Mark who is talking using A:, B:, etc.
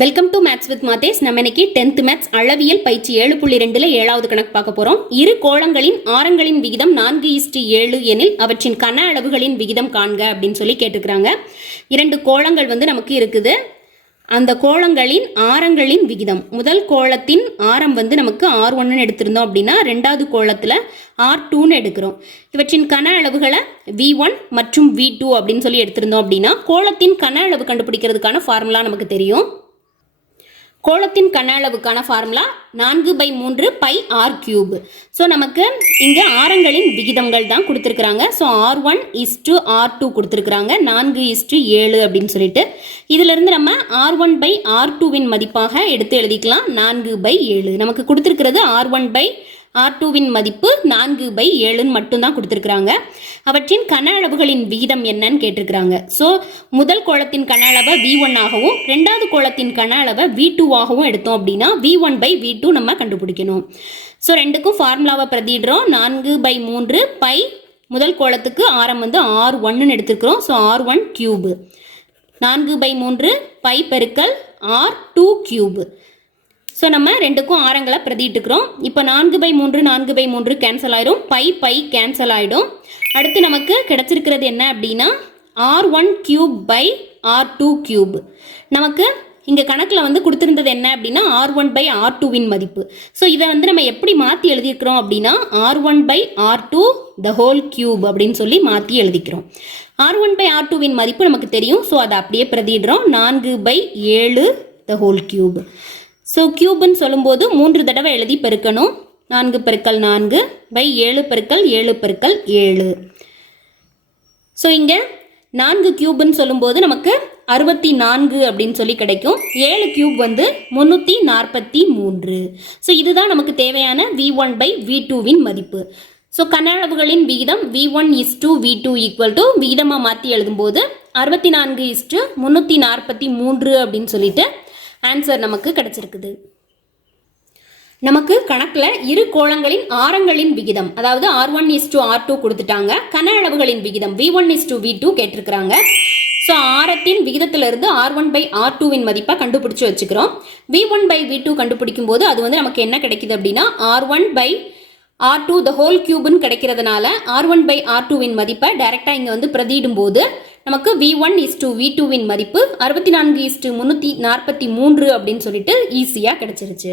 A: Welcome to maths with Mathesh நம்ம இன்னைக்கு tenth maths அளவியல் பயிற்சி ஏழு புள்ளி ரெண்டுல ஏழாவது கணக்கு பார்க்க போறோம். இரு கோளங்களின் ஆரங்களின் விகிதம் நான்கு இஸ்டு ஏழு எனில் அவற்றின் கன அளவுகளின் விகிதம் காண்க அப்படின்னு சொல்லி கேட்டுக்கிறாங்க. இரண்டு கோளங்கள் வந்து நமக்கு இருக்குது. அந்த கோளங்களின் ஆரங்களின் விகிதம். முதல் கோளத்தின் ஆரம் வந்து நமக்கு ஆர் ஒன்னு எடுத்திருந்தோம் அப்படின்னா ரெண்டாவது கோளத்தில் ஆர் டூன்னு எடுக்கிறோம். இவற்றின் கன அளவுகளை வி ஒன் மற்றும் வி டூ அப்படின்னு சொல்லி எடுத்திருந்தோம் அப்படின்னா கோளத்தின் கன அளவு கண்டுபிடிக்கிறதுக்கான ஃபார்முலா நமக்கு தெரியும். கோலத்தின் கன அளவுக்கான ஃபார்முலா நான்கு பை மூன்று பை ஆர் கியூப் ஸோ நமக்கு இங்கே ஆரங்களின் விகிதங்கள் தான் கொடுத்துருக்குறாங்க. So R one is to R two கொடுத்துருக்குறாங்க. நான்கு இஸ் டு ஏழு அப்படின்னு சொல்லிட்டு. இதிலிருந்து நம்ம ஆர் ஒன் பை ஆர் டூவின் மதிப்பாக எடுத்து எழுதிக்கலாம். நான்கு பை ஏழு. நமக்கு கொடுத்துருக்கிறது ஆர் ஒன் பை ஆர் டூவின் மதிப்பு நான்கு பை ஏழுன்னு மட்டும்தான் கொடுத்துருக்குறாங்க. அவற்றின் கன அளவுகளின் விகிதம் என்னன்னு கேட்டிருக்கிறாங்க. ஸோ முதல் கோளத்தின் கன அளவை வி ஒன் ஆகவும் ரெண்டாவது கோளத்தின் கன அளவை வி டூவாகவும் எடுத்தோம் அப்படின்னா V one by V two நம்ம கண்டுபிடிக்கணும். ஸோ ரெண்டுக்கும் ஃபார்முலாவை பிரதிடுறோம் நான்கு பை மூன்று பை முதல் கோளத்துக்கு ஆரம் வந்து ஆர் ஒன்னு எடுத்துக்கிறோம் ஸோ ஆர் ஒன் கியூபு நான்கு பை மூன்று பை பெருக்கல் ஆர் டூ கியூபு ஸோ நம்ம ரெண்டுக்கும் ஆரங்களை பிரதிட்டுக்கிறோம் இப்போ நான்கு பை மூன்று நான்கு பை மூன்று கேன்சல் ஆயிடும் பை பை கேன்சல் ஆகிடும் அடுத்து நமக்கு கிடைச்சிருக்கிறது என்ன அப்படின்னா R one cube by R two cube நமக்கு இங்கே கணக்கில் வந்து கொடுத்துருந்தது என்ன அப்படின்னா ஆர் ஒன் பை ஆர் டூவின் மதிப்பு. ஸோ இதை வந்து நம்ம எப்படி மாற்றி எழுதியிருக்கிறோம் அப்படின்னா R one by R two the whole cube அப்படின்னு சொல்லி மாற்றி எழுதிக்கிறோம். ஆர் ஒன் பை ஆர் டூவின் மதிப்பு நமக்கு தெரியும். ஸோ அதை அப்படியே பிரதிடுறோம் நான்கு பை ஏழு த ஹோல் கியூப் ஸோ கியூப்னு சொல்லும்போது மூன்று தடவை எழுதி பெருக்கணும். நான்கு பெருக்கல் நான்கு பை ஏழு பெருக்கல் ஏழு பெருக்கல் ஏழு. ஸோ இங்கே நான்கு கியூப்னு சொல்லும்போது நமக்கு அறுபத்தி நான்கு அப்படின்னு சொல்லி கிடைக்கும். ஏழு கியூப் வந்து முந்நூற்றி நாற்பத்தி மூன்று. ஸோ இதுதான் நமக்கு தேவையான வி ஒன் பை வி டூவின் மதிப்பு. ஸோ கனளவுகளின் விகிதம் V one is to V two equal to விகிதமாக மாற்றி எழுதும்போது அறுபத்தி நான்கு இஸ் டூ முந்நூற்றி நாற்பத்தி மூன்று அப்படின்னு சொல்லிட்டு ஆன்சர் நமக்கு கிடைச்சிருக்குது. நமக்கு கணக்கில் இரு கோளங்களின் ஆரங்களின் விகிதம் அதாவது R one is to R two கொடுத்துட்டாங்க. கன அளவுகளின் விகிதம் V one is to V two கேட்டிருக்கிறாங்க. ஸோ ஆரத்தின் விகிதத்திலிருந்து ஆர் ஒன் பை ஆர் டூவின் மதிப்பை கண்டுபிடிச்சு வச்சுக்கிறோம். V one by V two கண்டுபிடிக்கும் போது அது வந்து நமக்கு என்ன கிடைக்குது அப்படின்னா R one by R two the whole கியூப்னு கிடைக்கிறதுனால ஆர் ஒன் பை ஆர் டூவின் மதிப்பை டைரெக்டாக இங்கே வந்து பிரதியிடும் போது நமக்கு V one is to V டூவின் மதிப்பு அறுபத்தி நான்கு இஸ் டூ முந்நூற்றி நாற்பத்தி மூன்று அப்படின்னு சொல்லிட்டு ஈஸியாக கிடச்சிருச்சு.